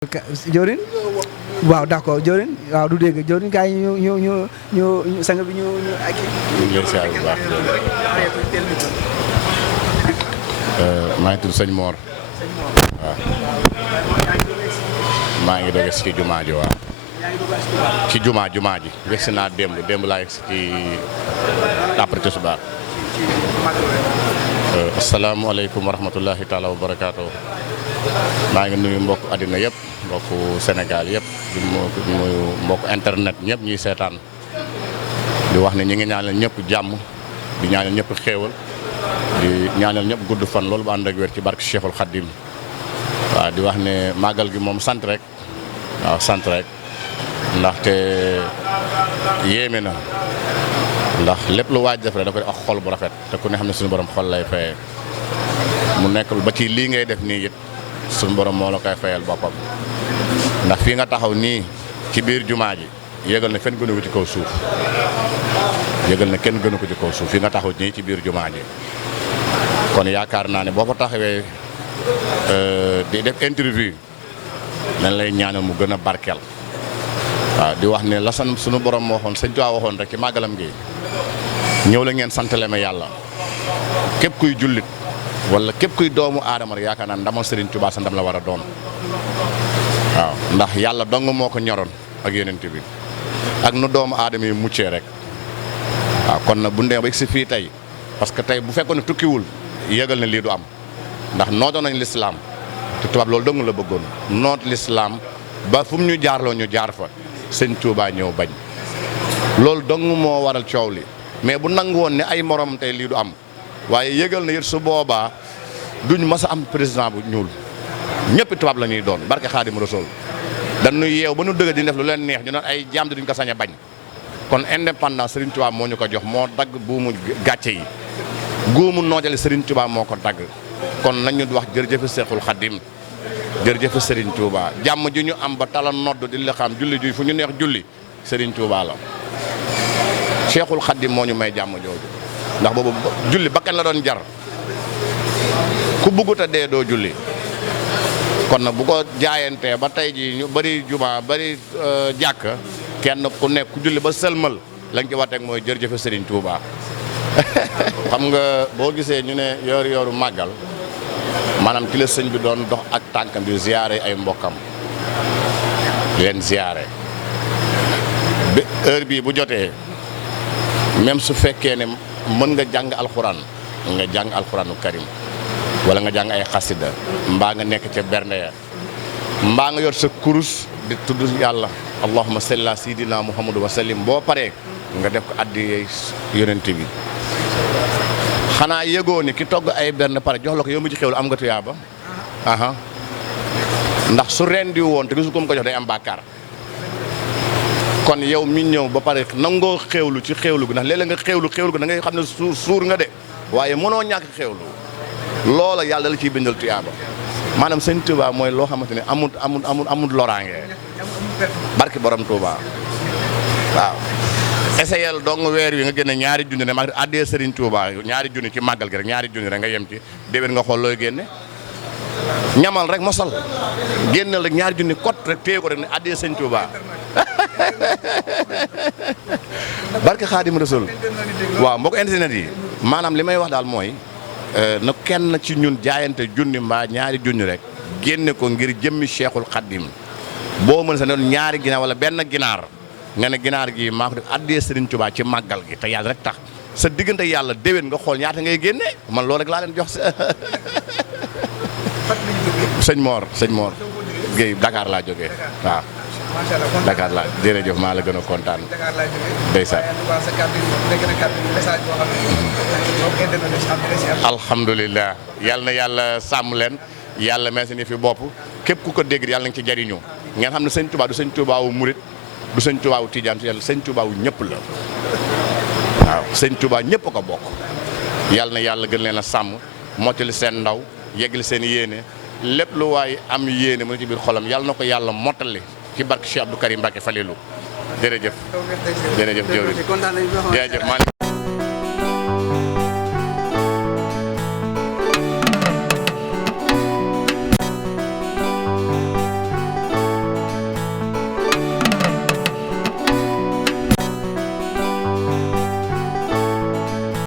jëwriñ waaw d'accord jëwriñ waaw du dégg jëwriñ kaay ñu sang bi ñu ak ñu ngi lay siyaar bu baax maa ngi tudd sëñ Mor waaw maa ngi doog a ci jumaa ji waaw ci jumaa ji wegsi naa démb laa yegsi ci après tisbaar asalaamaaleykum wa rahmatullahi taala wa barakaatu maa ngi nuyu mbokk àddina yëpp mbokku Sénégal yëpp di nuyu mbokk internet ñëpp ñuy seetaan di wax ne ñi ngi ñaanal ñëpp jàmm di ñaanal ñëpp xéewal di ñaanal ñëpp gudd fan loolu ba ànd ak wér ci barke Cheikhul Khadim waaw di wax ne màggal gi moom sant rek waaw sant rek ndaxte yéeme na ndax lépp lu waaj def rek da koy ak xol bu rafet te ku ne xam ne suñu borom xol lay fayee mu nekk ba ci lii ngay def nii it suñu borom moo la koy fayal boppam ndax fii nga taxaw nii ci biir jumaa ji yëgal na fenn gënu ko ci kaw suuf yëgal na kenn gënu ko ci kaw suuf fii nga taxaw nii ci biir jumaa ji kon yaakaar naa ne boo fa taxawee di def interview nañ lay ñaanal mu gën a barkeel waaw di wax ne la san suñu borom moo waxoon sëñ Tuubaa waxoon rek ci màggalam gi ñëw la ngeen santale ma yàlla képp kuy jullit wala képp kuy doomu aadama rek yaakaar naa ndamal Serigne Touba sa ndam la war a doon waaw ndax yàlla dong moo ko ñoroon ak yonent bi ak nu doomu aadama yi muccee rek waaw kon nag bu ndee ba si fii tey parce que tey bu fekkoon ne tukkiwul yëgal ne lii du am ndax nootoon nañ lislaam te tubaab loolu dong la bëggoon noot lislaam ba fu mu ñu jaarloo ñu jaar fa sëñ Touba ñëw bañ loolu dong moo waral coow li mais bu nangu woon ne ay morom tey lii du am waaye yëgal na yit su boobaa duñ mas a am président bu ñuul ñëpp tubaab la ñuy doon barke Xaadim Rasuul dañu yeew ba nu dëgg di def lu leen neex ñu naan ay jaam di duñ ko sañ a bañ kon indépendance Serigne Touba moo ñu ko jox moo dagg buumu gàcce yi guumu noojale Serigne Touba moo ko dagg kon nañu wax jërëjëf Seexul Xaadim jërëjëf Serigne Touba jàmm ji ñu am ba tala nodd di la xam julli ji fu ñu neex julli Serigne Touba la Cheikhul Khadim moo ñu may jàmm jooju ndax boobu julli bakkan la doon jar ku buggut a dee doo julli kon nag bu ko jaayantee ba tey ji ñu bëri juma bëri jàkk kenn ku nekk ku julli ba sëlmal lañ ci waxteeg mooy jërëjëf Serigne Touba xam nga boo gisee ñu ne yooru màggal maanaam ci la sëñ bi doon dox ak tànkam di ziyaare ay mbokkam di leen ziyaare bi heure bii bu jotee même su fekkee ne mën nga jàng alxuraan nga jàng alxuraanu karim wala nga jàng ay xasida mbaa nga nekk ca bernde ya mbaa nga yor sa kurus di tudd yàlla allahumma salli ala sayyidina muhammadu wa sallim boo paree nga def ko addi yonent bi xanaa yëgoo ni ki togg ay bernde pare jox la ko yow mu ci xewlu am nga tuyaaba aha ndax su rendi woon te gisu ko mu ko jox day am bàkkaar kon yow mi ñëw ba pare nangoo xewlu ci xewlu gi ndax léeg-léeg nga xewlu gi da ngay xam ne suur nga de waaye mënoo ñàkk xewlu loola yàlla la ciy bindal tuyaaba maanaam sëñ Touba mooy loo xamante ne amul loraange barki borom Touba waaw essayel dong weer wi nga génne ñaari junni ne ma addee Serigne Touba ñaari junni ci màggal gi rek ñaari junni rek nga yem ci déwén nga xool looy génne ñamal rek mosal génneel rek ñaari junni kot rek téye ko rek ne addee Serigne Touba barke Xaadim Rasul waaw mbokk internet yi maanaam li may wax daal mooy na kenn ci ñun jaayante junni mbaa ñaari junni rek génne ko ngir jëmmi Cheikhul Khadim boo mën sa doon ñaari ginaar wala benn ginaar nga ne ginaar gi maa ko def addee Serigne Touba ci màggal gi te yàlla rek tax sa diggante yàlla déwén nga xool ñaata ngay génne man loolu rek laa leen jox sëñ Mor Guèye Dakar laa jógee waaw Dakar laa jërëjëf maa la gën a kontaan ndeysaan alhamdulilah yàlla na yàlla sàmm leen yàlla mees ni fi bopp képp ku ko dégg yàlla nañ ci jariñu ngeen xam ne sëñ Touba du sëñ Touba wu murit du sëñ Touba wu Tijaan yàlla sëñ Touba wu ñëpp la waaw sëñ Touba ñëpp ko bokk yàlla na yàlla gën leen a sàmm mottali seen ndaw yeggali seen yéene lépp lu waay am yéene mu ne ci biir xolam yàlla na ko yàlla mottali ci barke Cheikh Abdou Karim Mbacké Falilou jërëjëf jërëjëf jërëjëf